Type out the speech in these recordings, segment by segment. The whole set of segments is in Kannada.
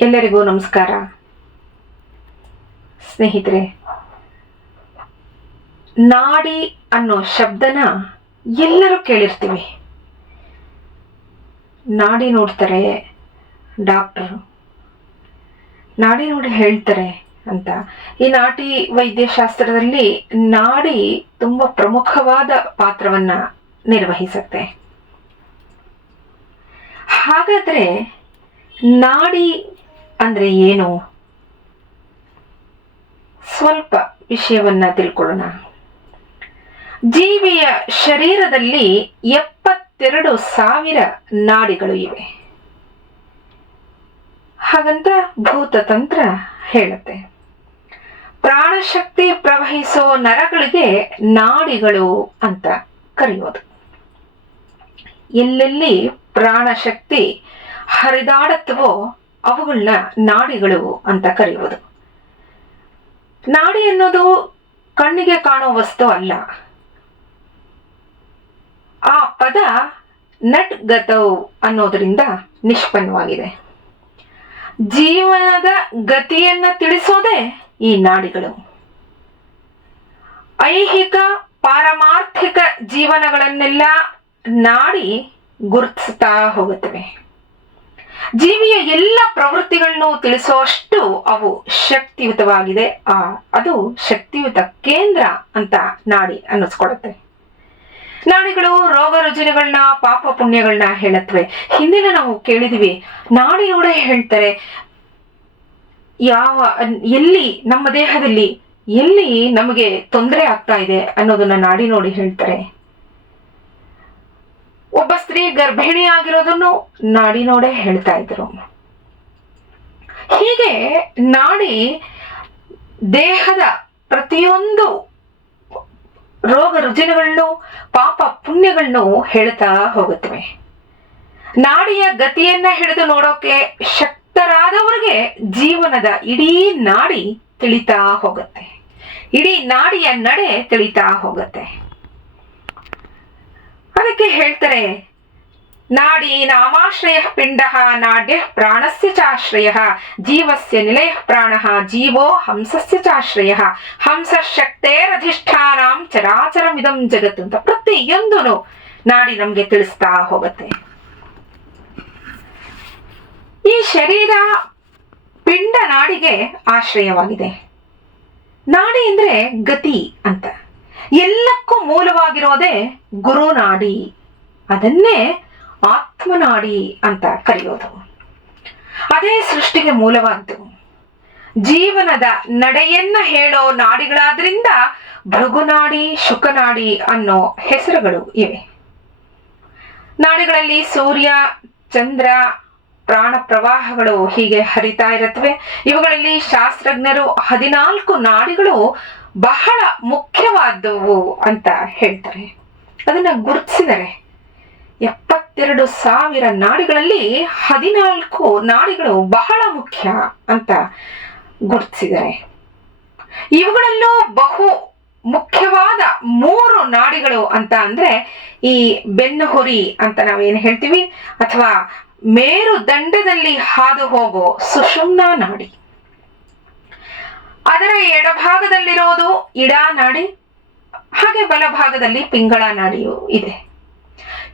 ಎಲ್ಲರಿಗೂ ನಮಸ್ಕಾರ. ಸ್ನೇಹಿತರೆ, ನಾಡಿ ಅನ್ನೋ ಶಬ್ದನ ಎಲ್ಲರೂ ಕೇಳಿರ್ತೀವಿ. ನಾಡಿ ನೋಡ್ತಾರೆ ಡಾಕ್ಟರು. ನಾಡಿ ನೋಡಿ ಹೇಳ್ತಾರೆ ಅಂತ. ಈ ನಾಟಿ ವೈದ್ಯಶಾಸ್ತ್ರದಲ್ಲಿ ನಾಡಿ ತುಂಬ ಪ್ರಮುಖವಾದ ಪಾತ್ರವನ್ನ ನಿರ್ವಹಿಸುತ್ತೆ. ಹಾಗಾದ್ರೆ ನಾಡಿ ಅಂದ್ರೆ ಏನು? ಸ್ವಲ್ಪ ವಿಷಯವನ್ನ ತಿಳ್ಕೊಳ್ಳೋಣ. ಜೀವಿಯ ಶರೀರದಲ್ಲಿ ಎಪ್ಪತ್ತೆರಡು ಸಾವಿರ ನಾಡಿಗಳು ಇವೆ. ಹಾಗಂತ ಭೂತತಂತ್ರ ಹೇಳುತ್ತೆ. ಪ್ರಾಣಶಕ್ತಿ ಪ್ರವಹಿಸೋ ನರಗಳಿಗೆ ನಾಡಿಗಳು ಅಂತ ಕರೆಯೋದು. ಎಲ್ಲೆಲ್ಲಿ ಪ್ರಾಣಶಕ್ತಿ ಹರಿದಾಡುತ್ತವೋ ಅವುಗಳನ್ನ ನಾಡಿಗಳು ಅಂತ ಕರೆಯುವುದು. ನಾಡಿ ಅನ್ನೋದು ಕಣ್ಣಿಗೆ ಕಾಣೋ ವಸ್ತು ಅಲ್ಲ. ಆ ಪದ ನಟ್ ಗತವು ಅನ್ನೋದರಿಂದ ನಿಷ್ಪನ್ನವಾಗಿದೆ. ಜೀವನದ ಗತಿಯನ್ನ ತಿಳಿಸೋದೇ ಈ ನಾಡಿಗಳು. ಐಹಿಕ ಪಾರಮಾರ್ಥಿಕ ಜೀವನಗಳನ್ನೆಲ್ಲ ನಾಡಿ ಗುರುತಿಸ್ತಾ ಹೋಗುತ್ತವೆ. ಜೀವಿಯ ಎಲ್ಲ ಪ್ರವೃತ್ತಿಗಳನ್ನು ತಿಳಿಸುವಷ್ಟು ಅವು ಶಕ್ತಿಯುತವಾಗಿದೆ. ಆ, ಅದು ಶಕ್ತಿಯುತ ಕೇಂದ್ರ ಅಂತ ನಾಡಿ ಅನ್ನಿಸ್ಕೊಳುತ್ತೆ ನಾಡಿಗಳು ರೋಗ ರುಜಿನಗಳನ್ನ, ಪಾಪ ಪುಣ್ಯಗಳನ್ನ ಹೇಳತ್ವೆ ಹಿಂದಿನ ನಾವು ಕೇಳಿದಿವಿ ಕೂಡ ಹೇಳ್ತಾರೆ, ಯಾವ, ಎಲ್ಲಿ, ನಮ್ಮ ದೇಹದಲ್ಲಿ ಎಲ್ಲಿ ನಮಗೆ ತೊಂದರೆ ಆಗ್ತಾ ಇದೆ ಅನ್ನೋದನ್ನ ನಾಡಿ ನೋಡಿ ಹೇಳ್ತಾರೆ. ಒಬ್ಬ ಸ್ತ್ರೀ ಗರ್ಭಿಣಿ ಆಗಿರೋದನ್ನು ನಾಡಿನೋಡೆ ಹೇಳ್ತಾ ಇದ್ರು. ಹೀಗೆ ನಾಡಿ ದೇಹದ ಪ್ರತಿಯೊಂದು ರೋಗ ರುಜಿನಗಳನ್ನು, ಪಾಪ ಪುಣ್ಯಗಳನ್ನು ಹೇಳ್ತಾ ಹೋಗುತ್ತವೆ. ನಾಡಿಯ ಗತಿಯನ್ನ ಹಿಡಿದು ನೋಡೋಕೆ ಶಕ್ತರಾದವರಿಗೆ ಜೀವನದ ಇಡೀ ನಾಡಿ ತಿಳಿತಾ ಹೋಗುತ್ತೆ. ಇಡೀ ನಾಡಿಯ ನಡೆ ತಿಳಿತಾ ಹೋಗುತ್ತೆ. ಅದಕ್ಕೆ ಹೇಳ್ತಾರೆ ನಾಡಿ ನಾಮಾಶ್ರಯ ಪಿಂಡ ನಾಡ್ಯ ಪ್ರಾಣಸ್ಯ ಚಾಶ್ರಯ, ಜೀವಸ್ಯ ನಿಲಯ ಪ್ರಾಣ, ಜೀವೋ ಹಂಸಸ್ಯ ಚಾಶ್ರಯ ಹಂಸ ಶಕ್ತೇರಧಿಷ್ಠಾನಾಂ ಇದಂ ಜಗತ್ತು ಅಂತ ಪ್ರತಿಯೊಂದೂ ನಾಡಿ ನಮ್ಗೆ ತಿಳಿಸ್ತಾ ಹೋಗುತ್ತೆ. ಈ ಶರೀರ ಪಿಂಡ ನಾಡಿಗೆ ಆಶ್ರಯವಾಗಿದೆ. ನಾಡಿ ಅಂದ್ರೆ ಗತಿ ಅಂತ. ಎಲ್ಲಕ್ಕೂ ಮೂಲವಾಗಿರೋದೇ ಗುರುನಾಡಿ ಅದನ್ನೇ ಆತ್ಮನಾಡಿ ಅಂತ ಕರೆಯೋದು. ಅದೇ ಸೃಷ್ಟಿಗೆ ಮೂಲವಾದ್ದು. ಜೀವನದ ನಡೆಯನ್ನ ಹೇಳೋ ನಾಡಿಗಳಾದ್ರಿಂದ ಭೃಗುನಾಡಿ, ಶುಕನಾಡಿ ಅನ್ನೋ ಹೆಸರುಗಳು ಇವೆ. ನಾಡಿಗಳಲ್ಲಿ ಸೂರ್ಯ, ಚಂದ್ರ ಪ್ರಾಣ ಪ್ರವಾಹಗಳು ಹೀಗೆ ಹರಿತಾ ಇರುತ್ತವೆ. ಇವುಗಳಲ್ಲಿ ಶಾಸ್ತ್ರಜ್ಞರು ಹದಿನಾಲ್ಕು ನಾಡಿಗಳು ಬಹಳ ಮುಖ್ಯವಾದವು ಅಂತ ಹೇಳ್ತಾರೆ. ಅದನ್ನ ಗುರುತಿಸಿದರೆ ಎಪ್ಪತ್ತೆರಡು ಸಾವಿರ ನಾಡಿಗಳಲ್ಲಿ ಹದಿನಾಲ್ಕು ನಾಡಿಗಳು ಬಹಳ ಮುಖ್ಯ ಅಂತ ಗುರುತಿಸಿದರೆ. ಇವುಗಳಲ್ಲೂ ಬಹು ಮುಖ್ಯವಾದ ಮೂರು ನಾಡಿಗಳು ಅಂತ ಅಂದ್ರೆ ಈ ಬೆನ್ನುಹುರಿ ಅಂತ ನಾವೇನು ಹೇಳ್ತೀವಿ ಅಥವಾ ಮೇರು ದಂಡದಲ್ಲಿ ಹಾದು ಹೋಗೋ ಸುಷುಮ್ನಾ ನಾಡಿ. ಅದರ ಎಡಭಾಗದಲ್ಲಿರೋದು ಇಡಾ ನಾಡಿ, ಹಾಗೆ ಬಲಭಾಗದಲ್ಲಿ ಪಿಂಗಳ ನಾಡಿಯು ಇದೆ.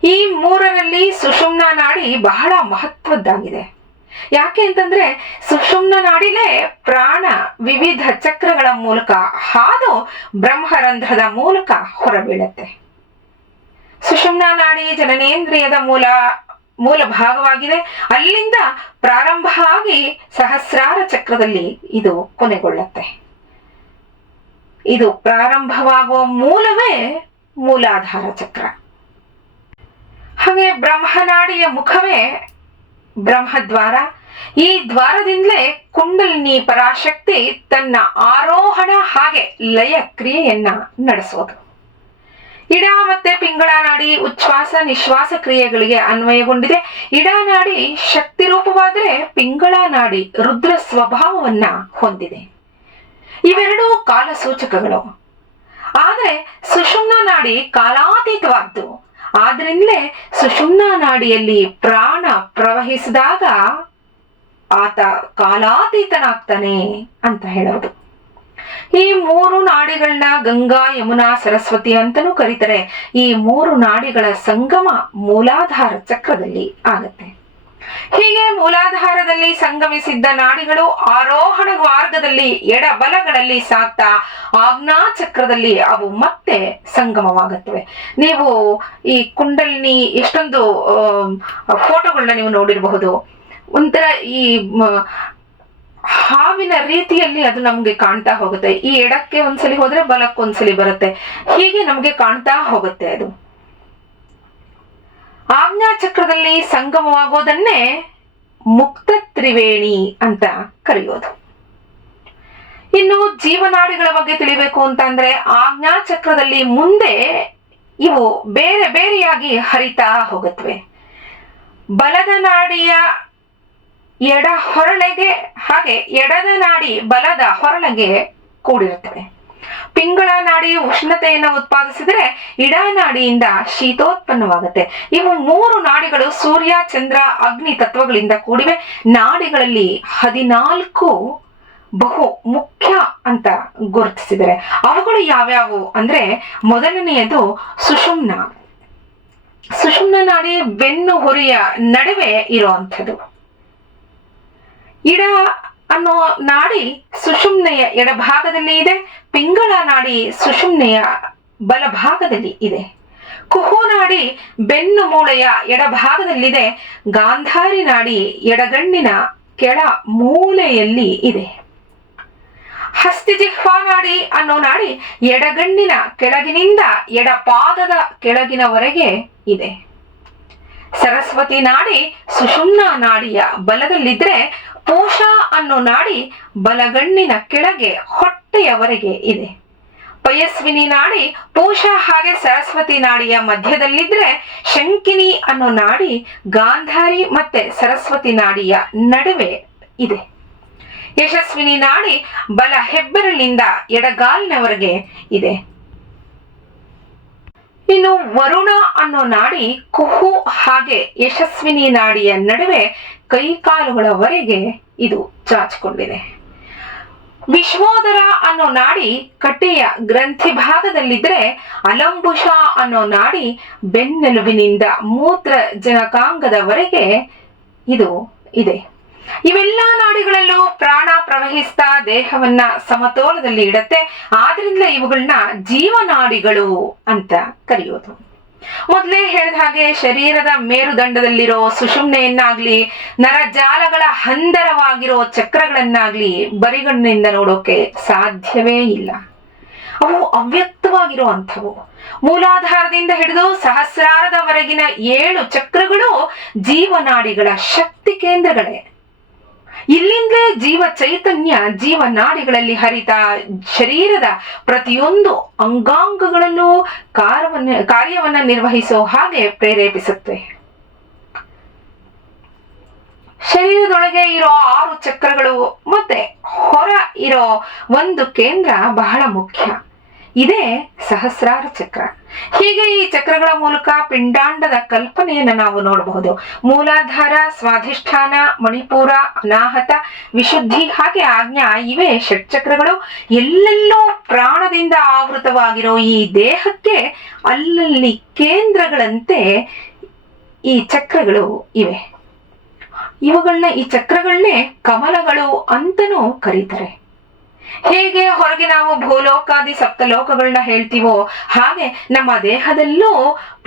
ಈ ಮೂರರಲ್ಲಿ ಸುಷುಮ್ನ ನಾಡಿ ಬಹಳ ಮಹತ್ವದ್ದಾಗಿದೆ. ಯಾಕೆ ಅಂತಂದ್ರೆ ಸುಷುಮ್ನ ನಾಡಿಲೇ ಪ್ರಾಣ ವಿವಿಧ ಚಕ್ರಗಳ ಮೂಲಕ ಹಾದು ಬ್ರಹ್ಮರಂಧ್ರದ ಮೂಲಕ ಹೊರಬೀಳತ್ತೆ. ಸುಷುಮ್ನ ನಾಡಿ ಜನನೇಂದ್ರಿಯದ ಮೂಲ ಮೂಲ ಭಾಗವಾಗಿದೆ. ಅಲ್ಲಿಂದ ಪ್ರಾರಂಭ ಆಗಿ ಸಹಸ್ರಾರ ಚಕ್ರದಲ್ಲಿ ಇದು ಕೊನೆಗೊಳ್ಳುತ್ತೆ. ಇದು ಪ್ರಾರಂಭವಾಗುವ ಮೂಲವೇ ಮೂಲಾಧಾರ ಚಕ್ರ. ಹಾಗೆ ಬ್ರಹ್ಮನಾಡಿಯ ಮುಖವೇ ಬ್ರಹ್ಮದ್ವಾರ. ಈ ದ್ವಾರದಿಂದಲೇ ಕುಂಡಲಿನಿ ಪರಾಶಕ್ತಿ ತನ್ನ ಆರೋಹಣ ಹಾಗೆ ಲಯ ಕ್ರಿಯೆಯನ್ನ ನಡೆಸೋದು. ಇಡ ಮತ್ತೆ ಪಿಂಗಳ ನಾಡಿ ಉಚ್ಛ್ವಾಸ ನಿಶ್ವಾಸ ಕ್ರಿಯೆಗಳಿಗೆ ಅನ್ವಯಗೊಂಡಿದೆ. ಇಡ ನಾಡಿ ಶಕ್ತಿ ರೂಪವಾದರೆ ಪಿಂಗಳ ನಾಡಿ ರುದ್ರ ಸ್ವಭಾವವನ್ನ ಹೊಂದಿದೆ. ಇವೆರಡೂ ಕಾಲ ಸೂಚಕಗಳು ಆದ್ರೆ ಸುಷುಮ್ನ ನಾಡಿ ಕಾಲಾತೀತವಾದ್ದು. ಆದ್ರಿಂದಲೇ ಸುಷುಮ್ನ ನಾಡಿಯಲ್ಲಿ ಪ್ರಾಣ ಪ್ರವಹಿಸಿದಾಗ ಆತ ಕಾಲಾತೀತನಾಗ್ತಾನೆ ಅಂತ ಹೇಳೋದು ಈ ಮೂರು ನಾಡಿಗಳನ್ನ ಗಂಗಾ, ಯಮುನಾ, ಸರಸ್ವತಿ ಅಂತಲೂ ಕರೀತಾರೆ. ಈ ಮೂರು ನಾಡಿಗಳ ಸಂಗಮ ಮೂಲಾಧಾರ ಚಕ್ರದಲ್ಲಿ ಆಗತ್ತೆ. ಹೀಗೆ ಮೂಲಾಧಾರದಲ್ಲಿ ಸಂಗಮಿಸಿದ್ದ ನಾಡಿಗಳು ಆರೋಹಣ ಮಾರ್ಗದಲ್ಲಿ ಎಡ ಬಲಗಳಲ್ಲಿ ಸಾಗ್ತಾ ಆಜ್ಞಾ ಚಕ್ರದಲ್ಲಿ ಅವು ಮತ್ತೆ ಸಂಗಮವಾಗುತ್ತವೆ. ನೀವು ಈ ಕುಂಡಲಿನಿ ಎಷ್ಟೊಂದು ಫೋಟೋಗಳನ್ನ ನೀವು ನೋಡಿರಬಹುದು. ಒಂಥರ ಈ ಹಾವಿನ ರೀತಿಯಲ್ಲಿ ಅದು ನಮ್ಗೆ ಕಾಣ್ತಾ ಹೋಗುತ್ತೆ. ಈ ಎಡಕ್ಕೆ ಒಂದ್ಸಲಿ ಹೋದ್ರೆ ಬಲಕ್ಕೆ ಒಂದ್ಸಲಿ ಬರುತ್ತೆ. ಹೀಗೆ ನಮ್ಗೆ ಕಾಣ್ತಾ ಹೋಗುತ್ತೆ ಅದು. ಆಜ್ಞಾ ಚಕ್ರದಲ್ಲಿ ಸಂಗಮವಾಗೋದನ್ನೇ ಮುಕ್ತ ತ್ರಿವೇಣಿ ಅಂತ ಕರೆಯೋದು. ಇನ್ನು ಜೀವನಾಡಿಗಳ ಬಗ್ಗೆ ತಿಳಿಬೇಕು ಅಂತ ಅಂದ್ರೆ ಆಜ್ಞಾ ಚಕ್ರದಲ್ಲಿ ಮುಂದೆ ಇವು ಬೇರೆ ಬೇರೆಯಾಗಿ ಹರಿತಾ ಹೋಗುತ್ತವೆ. ಬಲದ ನಾಡಿಯ ಎಡ ಹೊರಳೆಗೆ ಹಾಗೆ ಎಡದ ನಾಡಿ ಬಲದ ಹೊರಳೆಗೆ ಕೂಡಿರುತ್ತವೆ ಪಿಂಗಳ ನಾಡಿ ಉಷ್ಣತೆಯನ್ನು ಉತ್ಪಾದಿಸಿದರೆ ಇಡ ನಾಡಿಯಿಂದ ಶೀತೋತ್ಪನ್ನವಾಗುತ್ತೆ. ಇವು ಮೂರು ನಾಡಿಗಳು ಸೂರ್ಯ, ಚಂದ್ರ, ಅಗ್ನಿ ತತ್ವಗಳಿಂದ ಕೂಡಿವೆ. ನಾಡಿಗಳಲ್ಲಿ ಹದಿನಾಲ್ಕು ಬಹು ಮುಖ್ಯ ಅಂತ ಗುರುತಿಸಿದರೆ. ಅವುಗಳು ಯಾವ್ಯಾವು ಅಂದ್ರೆ ಮೊದಲನೆಯದು ಸುಷುಮ್ನ. ಸುಷುಮ್ನ ನಾಡಿ ಬೆನ್ನು ಹುರಿಯ ನಡುವೆ ಇರುವಂಥದ್ದು. ಇಡ ಅನ್ನೋ ನಾಡಿ ಸುಷುಮ್ನೆಯ ಎಡಭಾಗದಲ್ಲಿ ಇದೆ, ಪಿಂಗಳ ನಾಡಿ ಸುಷುಮ್ನೆಯ ಬಲಭಾಗದಲ್ಲಿ ಇದೆ. ಕುಹು ನಾಡಿ ಬೆನ್ನು ಮೂಳೆಯ ಎಡಭಾಗದಲ್ಲಿದೆ, ಗಾಂಧಾರಿ ನಾಡಿ ಎಡಗಣ್ಣಿನ ಕೆಳ ಮೂಲೆಯಲ್ಲಿ ಇದೆ. ಹಸ್ತಿಜಿಹ್ವಾ ನಾಡಿ ಅನ್ನೋ ನಾಡಿ ಎಡಗಣ್ಣಿನ ಕೆಳಗಿನಿಂದ ಎಡಪಾದದ ಕೆಳಗಿನವರೆಗೆ ಇದೆ. ಸರಸ್ವತಿ ನಾಡಿ ಸುಷುಮ್ನ ನಾಡಿಯ ಬಲದಲ್ಲಿದ್ರೆ ಪೋಷ ಅನ್ನೋ ನಾಡಿ ಬಲಗಣ್ಣಿನ ಕೆಳಗೆ ಹೊಟ್ಟೆಯವರೆಗೆ ಇದೆ. ಪಯಸ್ವಿನಿ ನಾಡಿ ಪೋಷ ಹಾಗೆ ಸರಸ್ವತಿ ನಾಡಿಯ ಮಧ್ಯದಲ್ಲಿದ್ರೆ ಶಂಕಿನಿ ಅನ್ನೋ ನಾಡಿ ಗಾಂಧಾರಿ ಮತ್ತೆ ಸರಸ್ವತಿ ನಾಡಿಯ ನಡುವೆ ಇದೆ. ಯಶಸ್ವಿನಿ ನಾಡಿ ಬಲ ಹೆಬ್ಬೆರಳಿಂದ ಎಡಗಾಲಿನವರೆಗೆ ಇದೆ. ಇನ್ನು ವರುಣ ಅನ್ನೋ ನಾಡಿ ಕುಹು ಹಾಗೆ ಯಶಸ್ವಿನಿ ನಾಡಿಯ ನಡುವೆ ಕೈಕಾಲುಗಳವರೆಗೆ ಇದು ಚಾಚಿಕೊಂಡಿದೆ. ವಿಶ್ವೋದರ ಅನ್ನೋ ನಾಡಿ ಕಟ್ಟೆಯ ಗ್ರಂಥಿ ಭಾಗದಲ್ಲಿದ್ರೆ ಅಲಂಬುಷ ಅನ್ನೋ ನಾಡಿ ಬೆನ್ನೆಲುಬಿನಿಂದ ಮೂತ್ರ ಜನಕಾಂಗದವರೆಗೆ ಇದು ಇದೆ. ಇವೆಲ್ಲ ನಾಡಿಗಳಲ್ಲೂ ಪ್ರಾಣ ಪ್ರವಹಿಸ್ತಾ ದೇಹವನ್ನ ಸಮತೋಲದಲ್ಲಿ ಇಡತ್ತೆ. ಆದ್ರಿಂದ ಇವುಗಳನ್ನ ಜೀವನಾಡಿಗಳು ಅಂತ ಕರೆಯೋದು. ಮೊದಲೇ ಹೇಳಿದ ಹಾಗೆ ಶರೀರದ ಮೇರುದಂಡದಲ್ಲಿರೋ ಸುಷುಮ್ನೆಯನ್ನಾಗ್ಲಿ, ನರಜಾಲಗಳ ಹಂದರವಾಗಿರೋ ಚಕ್ರಗಳನ್ನಾಗ್ಲಿ ಬರಿಗಣ್ಣಿಂದ ನೋಡೋಕೆ ಸಾಧ್ಯವೇ ಇಲ್ಲ. ಅವು ಅವ್ಯಕ್ತವಾಗಿರುವಂಥವು ಮೂಲಾಧಾರದಿಂದ ಹಿಡಿದು ಸಹಸ್ರಾರದವರೆಗಿನ ಏಳು ಚಕ್ರಗಳು ಜೀವನಾಡಿಗಳ ಶಕ್ತಿ ಕೇಂದ್ರಗಳೇ. ಇಲ್ಲಿಂದಲೇ ಜೀವ ಚೈತನ್ಯ, ಜೀವ ನಾಡಿಗಳಲ್ಲಿ ಹರಿತ ಶರೀರದ ಪ್ರತಿಯೊಂದು ಅಂಗಾಂಗಗಳಲ್ಲೂ ಕಾರ್ಯವನ್ನ ಕಾರ್ಯವನ್ನ ನಿರ್ವಹಿಸೋ ಹಾಗೆ ಪ್ರೇರೇಪಿಸುತ್ತೆ. ಶರೀರದೊಳಗೆ ಇರೋ ಆರು ಚಕ್ರಗಳು ಮತ್ತೆ ಹೊರ ಇರೋ ಒಂದು ಕೇಂದ್ರ ಬಹಳ ಮುಖ್ಯ. ಇದೇ ಸಹಸ್ರಾರ ಚಕ್ರ. ಹೀಗೆ ಈ ಚಕ್ರಗಳ ಮೂಲಕ ಪಿಂಡಾಂಡದ ಕಲ್ಪನೆಯನ್ನು ನಾವು ನೋಡಬಹುದು. ಮೂಲಾಧಾರ, ಸ್ವಾಧಿಷ್ಠಾನ, ಮಣಿಪುರ, ಅನಾಹತ, ವಿಶುದ್ಧಿ ಹಾಗೆ ಆಜ್ಞಾ ಇವೆ ಷಟ್ಚಕ್ರಗಳು ಎಲ್ಲೆಲ್ಲೋ ಪ್ರಾಣದಿಂದ ಆವೃತವಾಗಿರೋ ಈ ದೇಹಕ್ಕೆ ಅಲ್ಲಲ್ಲಿ ಕೇಂದ್ರಗಳಂತೆ ಈ ಚಕ್ರಗಳು ಇವೆ. ಇವುಗಳನ್ನ ಈ ಚಕ್ರಗಳನ್ನೇ ಕಮಲಗಳು ಅಂತನೂ ಕರೀತಾರೆ. ಹೇಗೆ ಹೊರಗೆ ನಾವು ಭೂಲೋಕಾದಿ ಸಪ್ತಲೋಕಗಳನ್ನ ಹೇಳ್ತೀವೋ ಹಾಗೆ ನಮ್ಮ ದೇಹದಲ್ಲೂ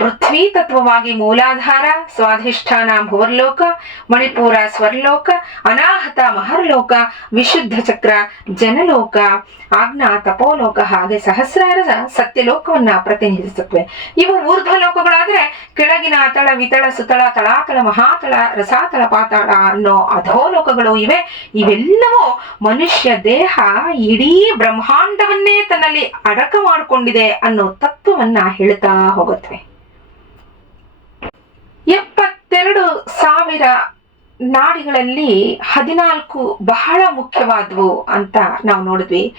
ಪೃಥ್ವಿ ತತ್ವವಾಗಿ ಮೂಲಾಧಾರ, ಸ್ವಾಧಿಷ್ಠಾನ ಭುವರ್ಲೋಕ, ಮಣಿಪುರ ಸ್ವರ್ಲೋಕ, ಅನಾಹತ ಮಹರ್ಲೋಕ, ವಿಶುದ್ಧ ಚಕ್ರ ಜನಲೋಕ, ಆಜ್ಞಾ ತಪೋಲೋಕ ಹಾಗೆ ಸಹಸ್ರಾರ ಸತ್ಯಲೋಕವನ್ನ ಪ್ರತಿನಿಧಿಸುತ್ತವೆ. ಇವು ಊರ್ಧ್ವ ಲೋಕಗಳಾದ್ರೆ ಕೆಳಗಿನ ತಳ, ವಿತಳ, ಸುತಳ, ತಳಾತಳ, ಮಹಾತಳ, ರಸಾತಳ, ಪಾತಾಳ ಅನ್ನೋ ಅಧೋಲೋಕಗಳು ಇವೆ. ಇವೆಲ್ಲವೂ ಮನುಷ್ಯ ದೇಹ ಇಡೀ ಬ್ರಹ್ಮಾಂಡವನ್ನೇ ತನ್ನಲ್ಲಿ ಅಡಕ ಮಾಡಿಕೊಂಡಿದೆ ಅನ್ನೋ ತತ್ವವನ್ನ ಹೇಳ್ತಾ ಹೋಗುತ್ತವೆ ಎಪ್ಪತ್ತೆರಡು ಸಾವಿರ ನಾಡಿಗಳಲ್ಲಿ ಹದಿನಾಲ್ಕು ಬಹಳ ಮುಖ್ಯವಾದವು ಅಂತ ನಾವು ನೋಡಿದ್ವಿ.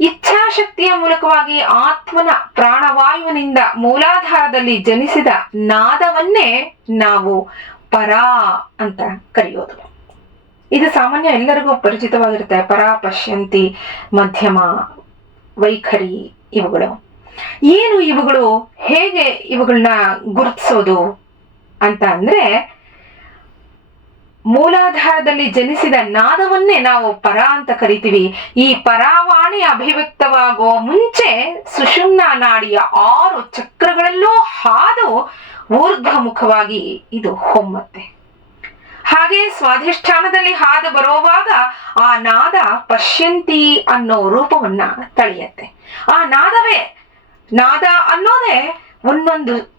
ಇಚ್ಛಾಶಕ್ತಿಯ ಮೂಲಕವಾಗಿ ಆತ್ಮನ ಪ್ರಾಣವಾಯುವಿನಿಂದ ಮೂಲಾಧಾರದಲ್ಲಿ ಜನಿಸಿದ ನಾದವನ್ನೇ ನಾವು ಪರ ಅಂತ ಕರೆಯೋದು. ಇದು ಸಾಮಾನ್ಯ ಎಲ್ಲರಿಗೂ ಪರಿಚಿತವಾಗಿರುತ್ತೆ. ಪರ, ಪಶ್ಯಂತಿ, ಮಧ್ಯಮ, ವೈಖರಿ ಇವುಗಳು. ಏನು ಇವುಗಳು? ಹೇಗೆ ಇವುಗಳನ್ನ ಗುರುತಿಸೋದು ಅಂತ ಅಂದ್ರೆ ಮೂಲಾಧಾರದಲ್ಲಿ ಜನಿಸಿದ ನಾದವನ್ನೇ ನಾವು ಪರ ಅಂತ ಕರಿತೀವಿ. ಈ ಪರಾವಾಣಿ ಅಭಿವ್ಯಕ್ತವಾಗುವ ಮುಂಚೆ ಸುಷುಮ್ನ ನಾಡಿಯ ಆರು ಚಕ್ರಗಳಲ್ಲೂ ಹಾದು ಊರ್ಧ್ವಮುಖವಾಗಿ ಇದು ಹೊಮ್ಮತ್ತೆ. ಹಾಗೆ ಸ್ವಾಧಿಷ್ಠಾನದಲ್ಲಿ ಹಾದು ಬರುವಾಗ ಆ ನಾದ ಪಶ್ಯಂತಿ ಅನ್ನೋ ರೂಪವನ್ನ ತಳೆಯತ್ತೆ. ಆ ನಾದವೇ, ನಾದ ಅನ್ನೋದೇ ಒಂದೊಂದು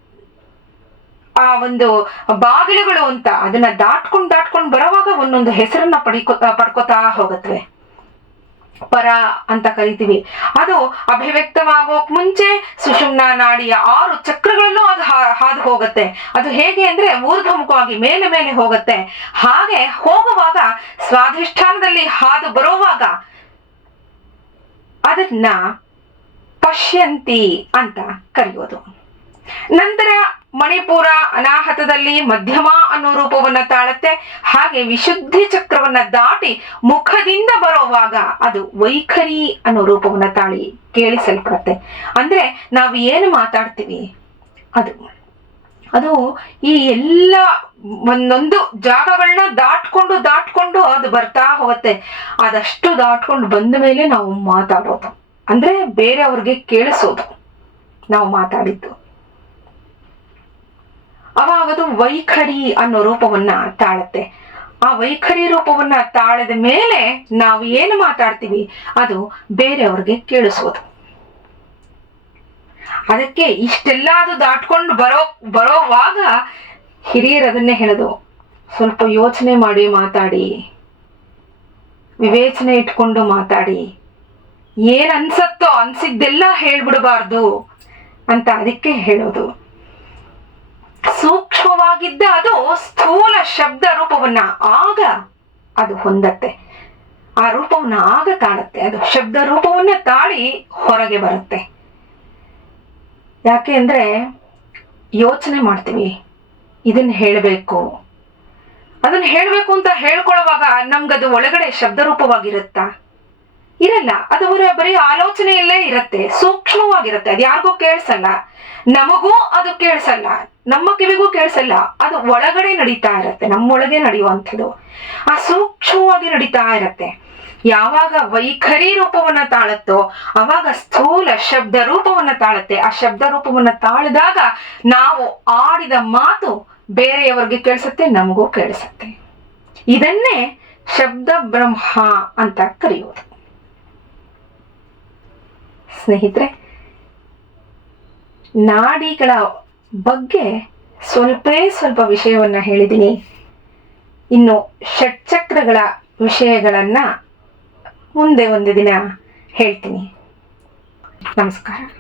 ಆ ಒಂದು ಬಾಗಿಲುಗಳು ಅಂತ ಅದನ್ನ ದಾಟ್ಕೊಂಡ್ ದಾಟ್ಕೊಂಡ್ ಬರುವಾಗ ಒಂದೊಂದು ಹೆಸರನ್ನ ಪಡಿಕೊ ಪಡ್ಕೋತಾ ಹೋಗತ್ವೆ. ಪರ ಅಂತ ಕರಿತೀವಿ. ಅದು ಅಭಿವ್ಯಕ್ತವಾಗೋಕ್ ಮುಂಚೆ ಸುಷುಮ್ನ ನಾಡಿಯ ಆರು ಚಕ್ರಗಳಲ್ಲೂ ಅದು ಹಾದು ಹೋಗುತ್ತೆ. ಅದು ಹೇಗೆ ಅಂದ್ರೆ ಊರ್ಧ್ವಮುಖವಾಗಿ ಮೇಲೆ ಮೇಲೆ ಹೋಗುತ್ತೆ. ಹಾಗೆ ಹೋಗುವಾಗ ಸ್ವಾಧಿಷ್ಠಾನದಲ್ಲಿ ಹಾದು ಬರುವಾಗ ಅದನ್ನ ಪಶ್ಯಂತಿ ಅಂತ ಕರೆಯೋದು. ನಂತರ ಮಣಿಪುರ ಅನಾಹತದಲ್ಲಿ ಮಧ್ಯಮ ಅನ್ನೋ ರೂಪವನ್ನ ತಾಳತ್ತೆ. ಹಾಗೆ ವಿಶುದ್ಧಿ ಚಕ್ರವನ್ನ ದಾಟಿ ಮುಖದಿಂದ ಬರೋವಾಗ ಅದು ವೈಖರಿ ಅನ್ನೋ ರೂಪವನ್ನ ತಾಳಿ ಕೇಳಿಸಲ್ಪಡುತ್ತೆ. ಅಂದ್ರೆ ನಾವು ಏನು ಮಾತಾಡ್ತೀವಿ? ಅದು ಅದು ಈ ಎಲ್ಲ ಒಂದೊಂದು ಜಾಗಗಳನ್ನ ದಾಟ್ಕೊಂಡು ದಾಟ್ಕೊಂಡು ಅದು ಬರ್ತಾ ಹೋಗುತ್ತೆ. ಅದಷ್ಟು ದಾಟ್ಕೊಂಡು ಬಂದ ಮೇಲೆ ನಾವು ಮಾತಾಡೋದು. ಅಂದ್ರೆ ಬೇರೆಯವ್ರಿಗೆ ಕೇಳಿಸೋದು. ನಾವು ಮಾತಾಡಿದ್ದು. ಅವಾಗದು ವೈಖರಿ ಅನ್ನೋ ರೂಪವನ್ನ ತಾಳತ್ತೆ. ಆ ವೈಖರಿ ರೂಪವನ್ನ ತಾಳದ ಮೇಲೆ ನಾವು ಏನು ಮಾತಾಡ್ತೀವಿ? ಅದು ಬೇರೆಯವ್ರಿಗೆ ಕೇಳಿಸೋದು ಅದಕ್ಕೆ ಇಷ್ಟೆಲ್ಲ ಅದು ದಾಟ್ಕೊಂಡು ಬರೋ, ಬರೋವಾಗ ಹಿರಿಯರು ಅದನ್ನೇ ಹೇಳೋದು, ಸ್ವಲ್ಪ ಯೋಚನೆ ಮಾಡಿ ಮಾತಾಡಿ, ವಿವೇಚನೆ ಇಟ್ಕೊಂಡು ಮಾತಾಡಿ, ಏನ್ ಅನ್ಸತ್ತೋ ಅನ್ಸಿದ್ದೆಲ್ಲ ಹೇಳ್ಬಿಡಬಾರ್ದು ಅಂತ ಅದಕ್ಕೆ ಹೇಳೋದು. ಸೂಕ್ಷ್ಮವಾಗಿದ್ದ ಅದು ಸ್ಥೂಲ ಶಬ್ದ ರೂಪವನ್ನ ಆಗ ಅದು ಹೊಂದತ್ತೆ. ಆ ರೂಪವನ್ನ ಆಗ ತಾಳತ್ತೆ. ಅದು ಶಬ್ದ ರೂಪವನ್ನ ತಾಳಿ ಹೊರಗೆ ಬರುತ್ತೆ. ಯಾಕೆ ಅಂದ್ರೆ ಯೋಚನೆ ಮಾಡ್ತೀವಿ. ಇದನ್ನ ಹೇಳಬೇಕು. ಅದನ್ನ ಹೇಳಬೇಕು ಅಂತ ಹೇಳ್ಕೊಳ್ಳುವಾಗ ನಮ್ಗದು ಒಳಗಡೆ ಶಬ್ದ ರೂಪವಾಗಿರುತ್ತಾ? ಇರಲ್ಲ. ಅದು ಬರೀ- ಬರೀ ಆಲೋಚನೆಯಲ್ಲೇ ಇರುತ್ತೆ. ಸೂಕ್ಷ್ಮವಾಗಿರುತ್ತೆ. ಅದು ಯಾರಿಗೂ ಕೇಳಿಸಲ್ಲ. ನಮಗೂ ಅದು ಕೇಳಿಸಲ್ಲ. ನಮ್ಮ ಕಿವಿಗೂ ಕೇಳಿಸಲ್ಲ. ಅದು ಒಳಗಡೆ ನಡೀತಾ ಇರತ್ತೆ. ನಮ್ಮೊಳಗೆ ನಡೆಯುವಂಥದ್ದು. ಆ ಸೂಕ್ಷ್ಮವಾಗಿ ನಡೀತಾ ಇರತ್ತೆ. ಯಾವಾಗ ವೈಖರಿ ರೂಪವನ್ನ ತಾಳುತ್ತೋ, ಅವಾಗ ಸ್ಥೂಲ ಶಬ್ದ ರೂಪವನ್ನ ತಾಳುತ್ತೆ. ಆ ಶಬ್ದ ರೂಪವನ್ನ ತಾಳಿದಾಗ ನಾವು ಆಡಿದ ಮಾತು ಬೇರೆಯವರಿಗೆ ಕೇಳಿಸುತ್ತೆ, ನಮಗೂ ಕೇಳಿಸುತ್ತೆ. ಇದನ್ನೇ ಶಬ್ದ ಬ್ರಹ್ಮ ಅಂತ ಕರೆಯುವುದು ಸ್ನೇಹಿತರೆ, ನಾಡಿಗಳ ಬಗ್ಗೆ ಸ್ವಲ್ಪ ಸ್ವಲ್ಪ ವಿಷಯವನ್ನ ಹೇಳಿದ್ದೀನಿ. ಇನ್ನು ಷಟ್ಚಕ್ರಗಳ ವಿಷಯಗಳನ್ನು ಮುಂದೆ ಒಂದು ದಿನ ಹೇಳ್ತೀನಿ. ನಮಸ್ಕಾರ.